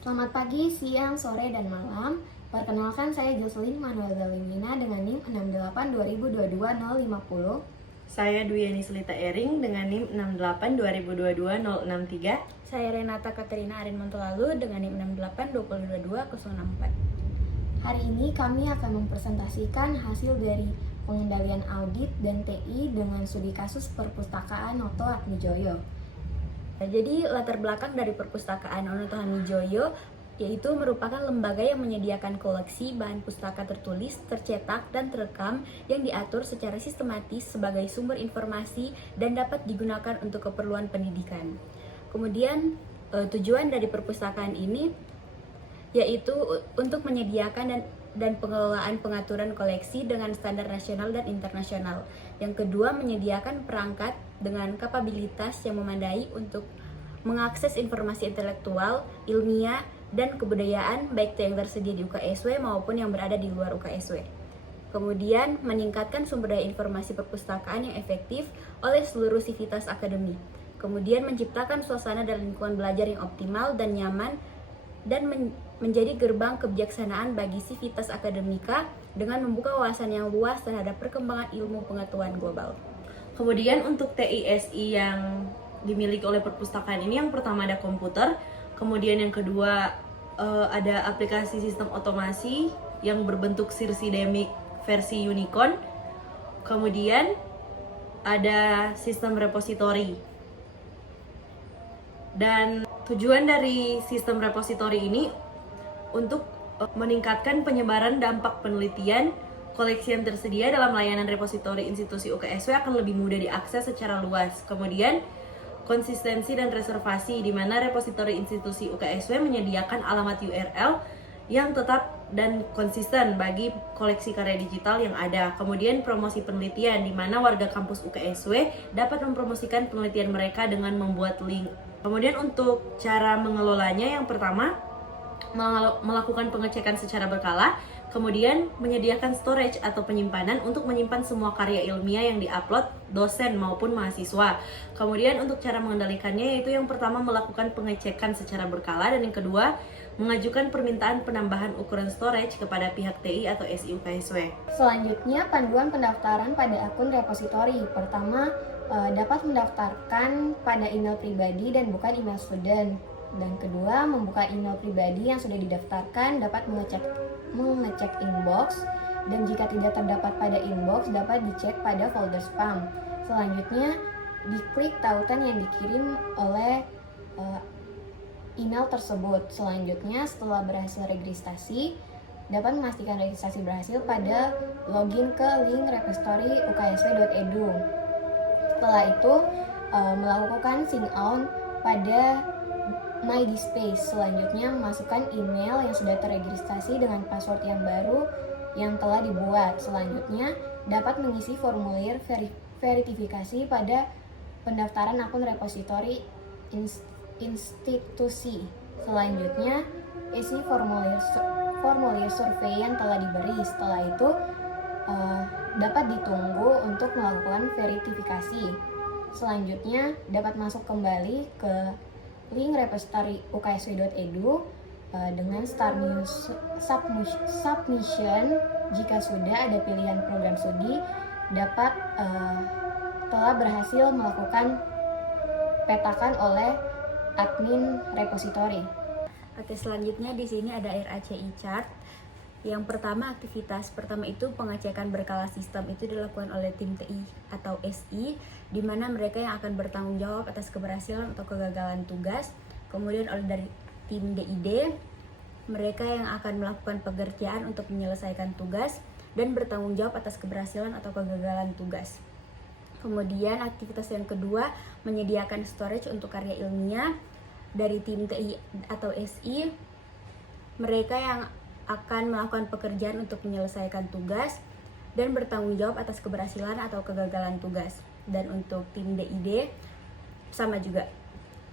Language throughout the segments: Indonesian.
Selamat pagi, siang, sore, dan malam. Perkenalkan, saya Jocelyn Manuel Dalimina dengan NIM 68 2022 050. Saya Duyani Selita Ering dengan NIM 68 2022 063. Saya Renata Katerina Arin Montolalu dengan NIM 68 2022 064. Hari ini kami akan mempresentasikan hasil dari pengendalian audit dan TI dengan studi kasus perpustakaan Noto Atmijoyo. Jadi latar belakang dari perpustakaan Noto Atmijoyo yaitu merupakan lembaga yang menyediakan koleksi bahan pustaka tertulis, tercetak, dan terekam yang diatur secara sistematis sebagai sumber informasi dan dapat digunakan untuk keperluan pendidikan. Kemudian tujuan dari perpustakaan ini yaitu untuk menyediakan dan pengelolaan pengaturan koleksi dengan standar nasional dan internasional. Yang kedua, menyediakan perangkat dengan kapabilitas yang memadai untuk mengakses informasi intelektual, ilmiah, dan kebudayaan baik yang tersedia di UKSW maupun yang berada di luar UKSW. Kemudian, meningkatkan sumber daya informasi perpustakaan yang efektif oleh seluruh sivitas akademik. Kemudian, menciptakan suasana dan lingkungan belajar yang optimal dan nyaman dan menjadi gerbang kebijaksanaan bagi sivitas akademika dengan membuka wawasan yang luas terhadap perkembangan ilmu pengetahuan global. Kemudian untuk TISI yang dimiliki oleh perpustakaan ini, yang pertama ada komputer, kemudian yang kedua ada aplikasi sistem otomasi yang berbentuk Sirsidemic versi Unicorn, kemudian ada sistem repositori. Dan tujuan dari sistem repositori ini untuk meningkatkan penyebaran dampak penelitian koleksi yang tersedia dalam layanan repositori institusi UKSW akan lebih mudah diakses secara luas. Kemudian konsistensi dan reservasi, di mana repositori institusi UKSW menyediakan alamat URL yang tetap dan konsisten bagi koleksi karya digital yang ada. Kemudian promosi penelitian, di mana warga kampus UKSW dapat mempromosikan penelitian mereka dengan membuat link. Kemudian untuk cara mengelolanya, yang pertama melakukan pengecekan secara berkala, kemudian menyediakan storage atau penyimpanan untuk menyimpan semua karya ilmiah yang diupload dosen maupun mahasiswa. Kemudian untuk cara mengendalikannya, yaitu yang pertama melakukan pengecekan secara berkala, dan yang kedua mengajukan permintaan penambahan ukuran storage kepada pihak TI atau SIUKSW. Selanjutnya, panduan pendaftaran pada akun repositori. Pertama, dapat mendaftarkan pada email pribadi dan bukan email student. Dan kedua, membuka email pribadi yang sudah didaftarkan dapat mengecek inbox, dan jika tidak terdapat pada inbox dapat dicek pada folder spam. Selanjutnya, diklik tautan yang dikirim oleh email tersebut. Selanjutnya, setelah berhasil registrasi, dapat memastikan registrasi berhasil pada login ke link repository uksw.edu. Setelah itu, melakukan sign out pada MyDispace. Selanjutnya, memasukkan email yang sudah terregistrasi dengan password yang baru yang telah dibuat. Selanjutnya, dapat mengisi formulir verifikasi pada pendaftaran akun repositori institusi. Selanjutnya, isi formulir survei yang telah diberi. Setelah itu, dapat ditunggu untuk melakukan verifikasi. Selanjutnya, dapat masuk kembali ke link repository uksw.edu dengan start new submission. Jika sudah ada pilihan program studi, dapat telah berhasil melakukan petakan oleh admin repository. Oke, selanjutnya di sini ada RACI chart. Yang pertama, aktivitas pertama itu pengecekan berkala sistem itu dilakukan oleh tim TI atau SI, di mana mereka yang akan bertanggung jawab atas keberhasilan atau kegagalan tugas. Kemudian oleh dari tim DID, mereka yang akan melakukan pekerjaan untuk menyelesaikan tugas dan bertanggung jawab atas keberhasilan atau kegagalan tugas. Kemudian aktivitas yang kedua, menyediakan storage untuk karya ilmiah. Dari tim TI atau SI, mereka yang akan melakukan pekerjaan untuk menyelesaikan tugas dan bertanggung jawab atas keberhasilan atau kegagalan tugas. Dan untuk tim DID sama juga.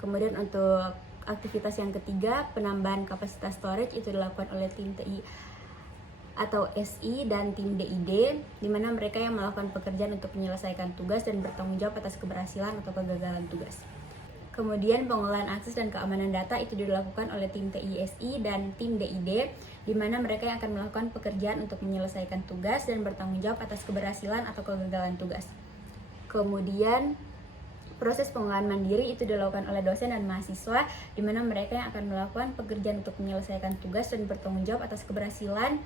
Kemudian untuk aktivitas yang ketiga, penambahan kapasitas storage itu dilakukan oleh tim TI atau SI dan tim DID, di mana mereka yang melakukan pekerjaan untuk menyelesaikan tugas dan bertanggung jawab atas keberhasilan atau kegagalan tugas. Kemudian pengolahan akses dan keamanan data itu dilakukan oleh tim TISI dan tim DID, di mana mereka yang akan melakukan pekerjaan untuk menyelesaikan tugas dan bertanggung jawab atas keberhasilan atau kegagalan tugas. Kemudian proses pengolahan mandiri itu dilakukan oleh dosen dan mahasiswa, di mana mereka yang akan melakukan pekerjaan untuk menyelesaikan tugas dan bertanggung jawab atas keberhasilan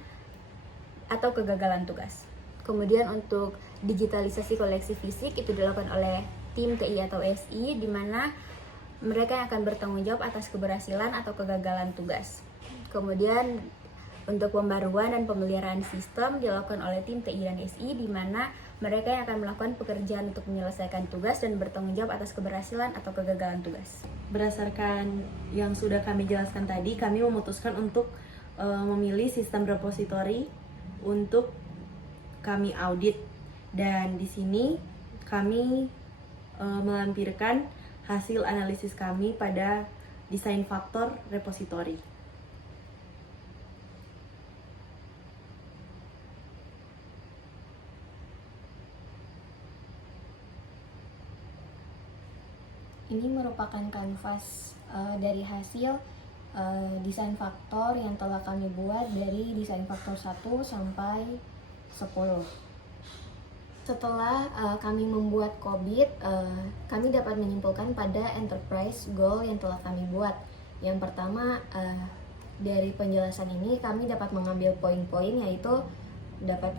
atau kegagalan tugas. Kemudian untuk digitalisasi koleksi fisik itu dilakukan oleh tim TI atau SI, di mana mereka yang akan bertanggung jawab atas keberhasilan atau kegagalan tugas. Kemudian untuk pembaruan dan pemeliharaan sistem dilakukan oleh tim TI dan SI, di mana mereka yang akan melakukan pekerjaan untuk menyelesaikan tugas dan bertanggung jawab atas keberhasilan atau kegagalan tugas. Berdasarkan yang sudah kami jelaskan tadi, kami memutuskan untuk memilih sistem repositori untuk kami audit, dan di sini kami melampirkan hasil analisis kami pada desain faktor repositori. Ini merupakan kanvas dari hasil desain faktor yang telah kami buat dari desain faktor 1 sampai 10. Setelah kami membuat COBIT, kami dapat menyimpulkan pada enterprise goal yang telah kami buat. Yang pertama, dari penjelasan ini kami dapat mengambil poin-poin, yaitu dapat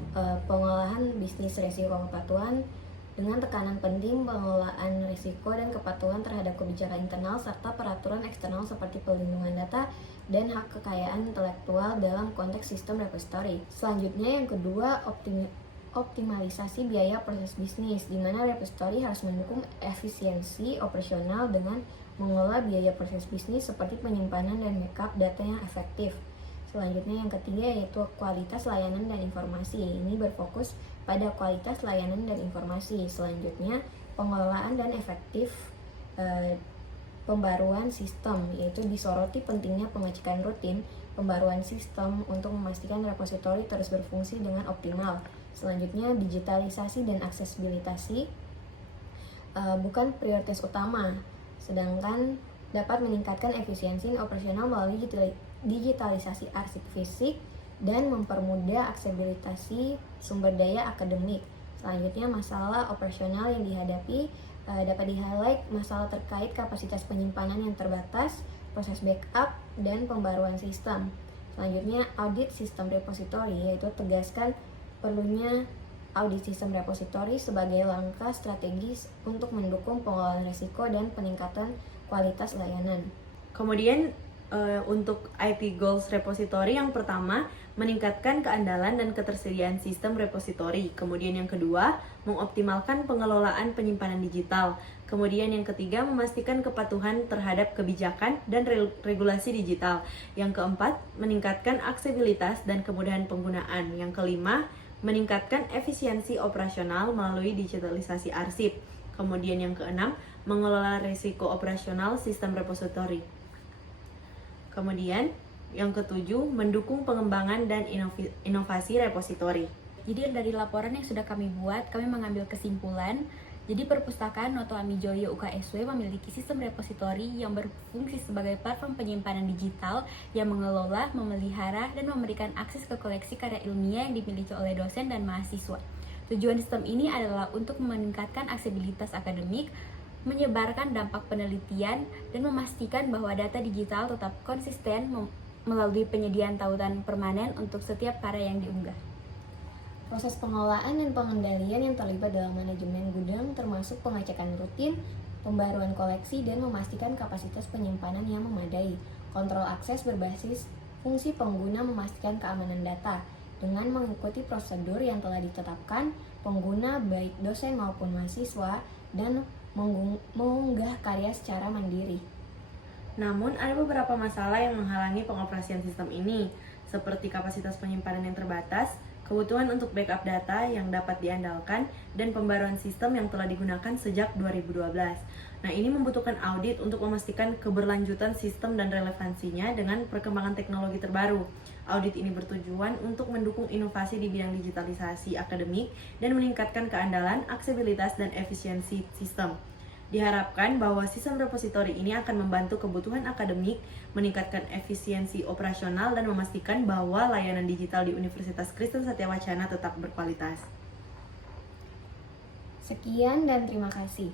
pengolahan bisnis resiko kepatuhan dengan tekanan penting pengelolaan risiko dan kepatuhan terhadap kebijakan internal serta peraturan eksternal seperti perlindungan data dan hak kekayaan intelektual dalam konteks sistem repository. Selanjutnya yang kedua, optimalisasi biaya proses bisnis, di mana repository harus mendukung efisiensi operasional dengan mengelola biaya proses bisnis seperti penyimpanan dan backup data yang efektif. Selanjutnya yang ketiga yaitu kualitas layanan dan informasi. Ini berfokus pada kualitas layanan dan informasi. Selanjutnya pengelolaan dan efektif pembaruan sistem, yaitu disoroti pentingnya pengecekan rutin pembaruan sistem untuk memastikan repositori terus berfungsi dengan optimal. Selanjutnya digitalisasi dan aksesibilitas bukan prioritas utama, sedangkan dapat meningkatkan efisiensi operasional melalui digitalisasi arsip fisik dan mempermudah aksesibilitas sumber daya akademik. Selanjutnya masalah operasional yang dihadapi dapat di-highlight masalah terkait kapasitas penyimpanan yang terbatas, proses backup, dan pembaruan sistem. Selanjutnya audit sistem repositori, yaitu tegaskan perlunya audit sistem repositori sebagai langkah strategis untuk mendukung pengelolaan risiko dan peningkatan kualitas layanan. Kemudian untuk IT Goals Repository, yang pertama meningkatkan keandalan dan ketersediaan sistem repository. Kemudian yang kedua, mengoptimalkan pengelolaan penyimpanan digital. Kemudian yang ketiga, memastikan kepatuhan terhadap kebijakan dan regulasi digital. Yang keempat, meningkatkan aksesibilitas dan kemudahan penggunaan. Yang kelima, meningkatkan efisiensi operasional melalui digitalisasi arsip. Kemudian yang keenam, mengelola risiko operasional sistem repository. Kemudian yang ketujuh, mendukung pengembangan dan inovasi repositori. Jadi dari laporan yang sudah kami buat, kami mengambil kesimpulan. Jadi Perpustakaan Noto Amijoyo UKSW memiliki sistem repositori yang berfungsi sebagai platform penyimpanan digital yang mengelola, memelihara, dan memberikan akses ke koleksi karya ilmiah yang dimiliki oleh dosen dan mahasiswa. Tujuan sistem ini adalah untuk meningkatkan aksesibilitas akademik, menyebarkan dampak penelitian, dan memastikan bahwa data digital tetap konsisten melalui penyediaan tautan permanen untuk setiap karya yang diunggah. Proses pengelolaan dan pengendalian yang terlibat dalam manajemen gudang termasuk pengecekan rutin, pembaruan koleksi, dan memastikan kapasitas penyimpanan yang memadai. Kontrol akses berbasis fungsi pengguna memastikan keamanan data. Dengan mengikuti prosedur yang telah ditetapkan, pengguna baik dosen maupun mahasiswa dan mengunggah karya secara mandiri. Namun ada beberapa masalah yang menghalangi pengoperasian sistem ini, seperti kapasitas penyimpanan yang terbatas, kebutuhan untuk backup data yang dapat diandalkan, dan pembaruan sistem yang telah digunakan sejak 2012. Nah, ini membutuhkan audit untuk memastikan keberlanjutan sistem dan relevansinya dengan perkembangan teknologi terbaru. Audit ini bertujuan untuk mendukung inovasi di bidang digitalisasi akademik dan meningkatkan keandalan, aksesibilitas, dan efisiensi sistem. Diharapkan bahwa sistem repositori ini akan membantu kebutuhan akademik, meningkatkan efisiensi operasional, dan memastikan bahwa layanan digital di Universitas Kristen Satyawacana tetap berkualitas. Sekian dan terima kasih.